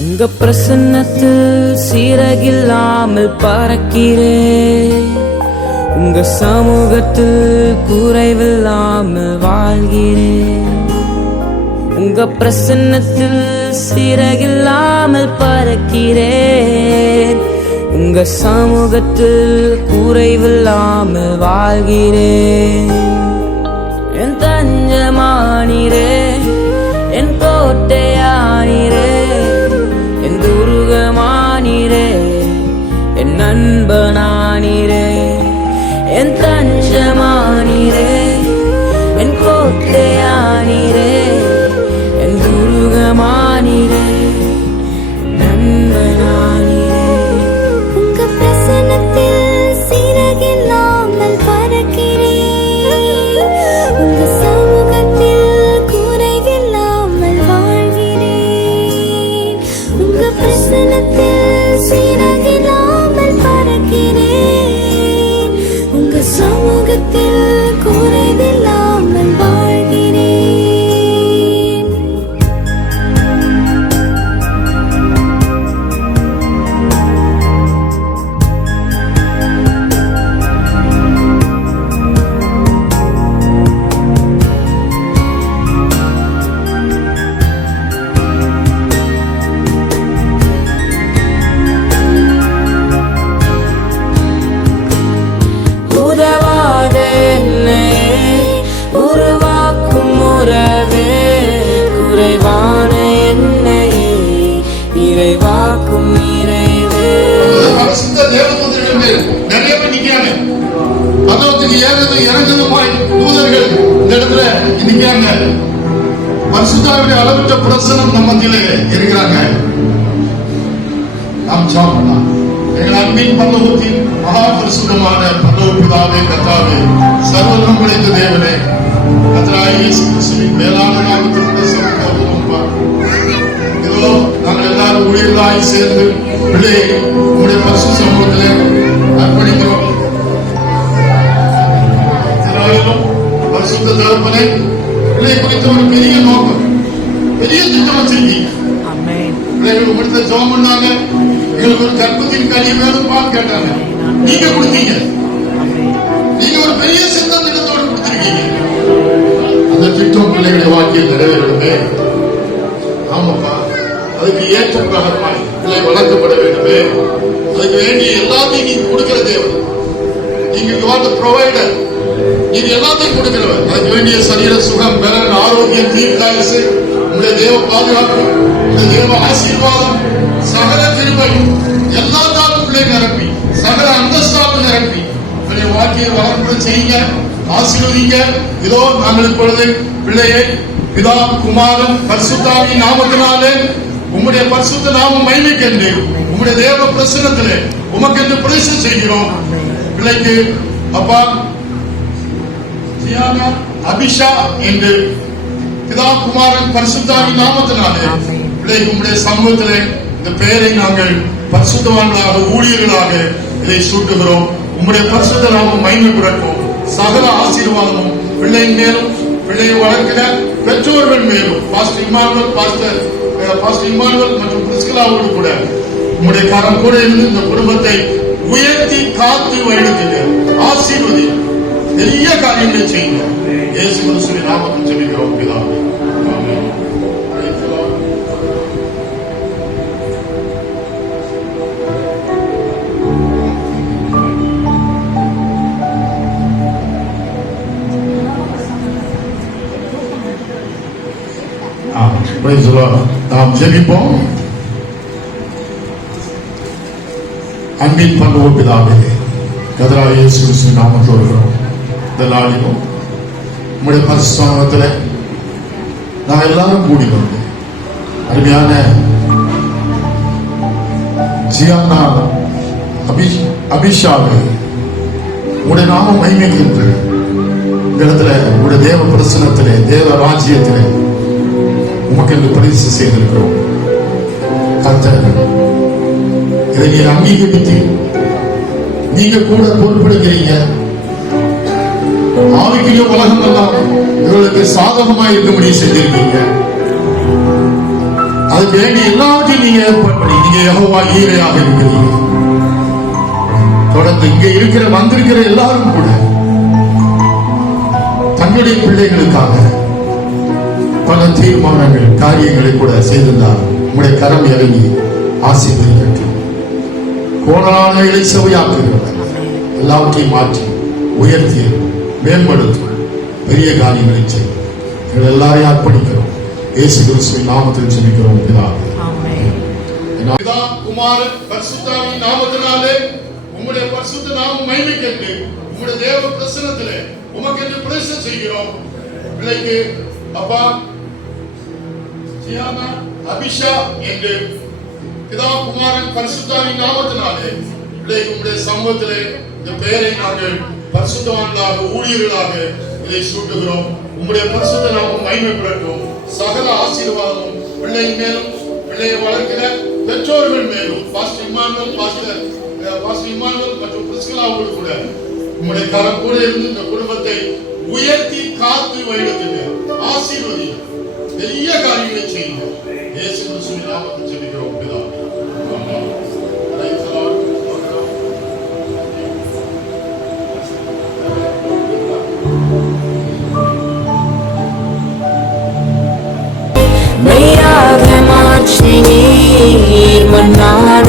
உங்க பிரசன்னத்தில் சீரகில்லாமல் பறக்கிறேன். உங்க சமூகத்தில் குறைவில்லாமல் வாழ்கிறேன். உங்க பிரசன்னத்தில் சீரகில்லாமல் பறக்கிறேன். உங்க சமூகத்தில் குறைவில்லாமல் வாழ்கிறேன். என் தஞ்சமானீரே, என் கோட்டையானீரே, என் துருகமானீரே, என் நண்பனானீரே. என் தஞ்சமானீரே, என் கோட்டையானீரே, என் துருகமானீரே, நண்பனானீரே. உங்க பிரசன்னத்தில் சீரகில்லாமல் பறக்கிறேன். உங்க சமூகத்தில் குறைவில்லாமல் வாழ்கிறேன். உங்க பிரசன்னத்தில் சீரகில்லாமல் பறக்கிறேன். உங்க சமூகத்தில் குறைவில்லாமல் வாழ்கிறேன். உதவாத என்னையே உருவாக்கும் உறவே, குறைவான என்னையே நிறைவாக்கும் நிறைவே. பரிசுத்த தேவதூதர்கள் மேல் நிறைய பேர் நிக்கிறாங்க. பரலோகத்துக்கு ஏறது இறங்குதுமாய் தூதர்கள் இந்த இடத்துல நிக்கிறாங்க. பரிசுத்தாவினுடைய அளவிட்ட பிரசனம் நம்ம மத்தியில இருக்கிறாங்க. நாம் சாப்பிடலாம். எங்கள் அன்பின் பரலோகத்தின் மகா பரிசுத்தமான பரலோக பிதாவே, கர்த்தாவே, சர்வதம் படைத்த தேவனே, கர்த்தராகிய இயேசு கிறிஸ்துவின் மேலான நாமத்திற்கு சமூகப்பா. இதோ நாங்கள் எல்லாரும் ஊழியர்களாய் சேர்ந்து பிள்ளையை உங்களுடைய பரிசு சமூகத்திலே அர்ப்பணிக்கிறோம். பரிசுத்த தகப்பனே, பிள்ளை குறித்த ஒரு பெரிய நோக்கம், பெரிய திட்டம் வச்சிருக்கீங்க. பிள்ளைகள் உங்கள்கிட்ட ஜெபம் பண்ணாங்க. எங்களுக்கு ஒரு கற்பத்தின் கனி வேணும்பான்னு கேட்டாங்க. நீங்க கொடுத்தீங்க. நீங்க ஒரு பெரிய சித்த திட்டத்தோடு கொடுத்திருக்கீங்க. அந்த திட்டம் பிள்ளைகளுடைய வாழ்க்கையில் நிறைவேறணுமே. ஆமாப்பா, அதுக்கு ஏற்ற பிரகாரமாய் பிள்ளை வளர்க்கப்பட வேண்டுமே. அதுக்கு வேண்டிய எல்லாத்தையும் நீங்க கொடுக்கிற தேவன். நீங்க ப்ரொவைடர். நீங்க எல்லாத்தையும் கொடுக்கிறவர். அதுக்கு வேண்டிய சரீர சுகம், பலன், ஆரோக்கியம், தீர்க்காயசு, உங்களுடைய தேவ பாதுகாப்பு, உங்களுடைய தேவ ஆசீர்வாதம், சகல கிருபை எல்லாத்தாலும் பிள்ளை நிரப்பி, சகல அந்தஸ்தாலும் நிரப்பி உங்களுடைய வாழ்க்கையை வளர்ப்பு செய்யுங்க, ஆசீர்வதிங்க. இதோ நாங்கள் இப்பொழுது பிள்ளையை பிதா, குமாரன், பரிசுத்தாவின் நாமத்தினாலே உங்களுடைய பரிசுத்த நாமம் மகிமைக்கென்று உங்களுடைய தேவ பிரசன்னத்திலே உமக்கென்று பிரதிஷ்டை செய்கிறோம். பிள்ளைக்கு அப்பா அபிஷா என்று பிதா, குமாரன், பரிசுத்தாவின் நாமத்தினாலே பிள்ளைக்கு உங்களுடைய சமூகத்திலே இந்த பெயரை நாங்கள் பரிசுத்தவான்களாக, ஊழியர்களாக இதை சூட்டுகிறோம். உங்களுடைய பரிசுத்த நாமம் மகிமை பிறக்கும். சகல ஆசீர்வாதமும் பிள்ளையின் மேலும், பிள்ளையை வளர்க்கிற பெற்றோர்கள் மேலும், பாஸ்டர் இமானுவல் மற்றும் பிரிஸ்கிலாவோடு கூட உங்களுடைய கரம் கூட இருந்து இந்த குடும்பத்தை உயர்த்தி காத்து வழிநடத்துங்க, ஆசீர்வதி, பெரிய காரியங்களை செய்யுங்க. இயேசு கிறிஸ்துவின் நாமத்தில் ஜெபிக்கிறோம் பிதாவே. ஆமென். நாம் ஜெபிப்போம். அன்பின் பரலோக பிதாவே, கர்த்தராகிய இயேசு கிறிஸ்துவின் நாமத்தில் இந்த நாளிலும் உங்களுடைய பரிசுத்தத்தில் நாங்கள் எல்லாரும் கூடி வந்து அருமையான ஜியானா அபிஷாவை உங்களுடைய நாம மகிமைக்கின்ற இந்த இடத்துல உங்களுடைய தேவ பிரசனத்திலே, தேவ ராஜ்யத்திலே உமக்கு பரிசு செய்திருக்கிறோம். கர்த்தர் இதை நீர் அங்கீகரித்து நீங்க கூட பொறுப்பெடுக்கிறீங்க. ஆவிக்குரிய உலகம் எல்லாம் இவர்களுக்கு சாதகமாக இருக்கும்படி செஞ்சிருக்கீங்க. அதுக்கு வேண்டிய எல்லாவற்றையும் நீங்க ஏற்பாடு பண்ணி நீங்க யெகோவா ஈரையாக இருக்கிறீங்க. தொடர்ந்து இங்க வந்திருக்கிற எல்லாரும் கூட தங்களுடைய பிள்ளைகளுக்காக பல தீர்மானங்கள் காரியங்களை கூட செய்திருந்தார். உங்களுடைய கரம் இறங்கி ஆசீர்வதிக்கட்டும். கோணலான இளைச்சவையாக்குகிறவர் எல்லாவற்றையும் மாற்றி உயர்த்தி மேம்படுத்தும் பெரிய காரியங்களை செய்யும். எங்கள் எல்லாரையும் அர்ப்பணிக்கிறோம். இயேசு கிறிஸ்துவின் நாமத்தில் ஜெபிக்கிறோம் பிதாவே. பிதா குமாரன் பரிசுத்தாவின் நாமத்தினாலே உம்முடைய பரிசுத்த நாமம் மகிமைக்கென்று உம்முடைய தேவ பிரசன்னத்திலே உமக்கென்று பிரதிஷ்டை செய்கிறோம். பிள்ளைக்கு அப்பா சியானா அபிஷா என்று பிதா குமாரன் பரிசுத்தாவின் நாமத்தினாலே பிள்ளைக்கு உம்முடைய சமூகத்திலே இந்த பெயரை நாங்கள் பரிசுத்தவான்களாக ஊழியர்களாக இதை சூட்டுகிறோம். உம்முடைய பரிசுத்த நாமம் மகிமைப்படட்டும். சகல ஆசீர்வாதமும் பிள்ளையின் மேலும் பிள்ளையை வளர்க்கிற பெற்றோர்கள் மேலும் பாஸ்டர் இமானுவேல் மற்றும் பிரிஸ்கிலாவோடு கூட உம்முடைய கரம் கூட இருந்து இந்த குடும்பத்தை உயர்த்தி காத்து வழிநடத்துங்க. ஆசீர்வதி பெரிய காரியங்களை செய்யுங்க. இயேசு கிறிஸ்துவின் நாமத்தில் ஜெபிக்கிறோம் பிதாவே. ஆமென். Praise the Lord. மெய்யாக மாற்றி நீர் மன்னான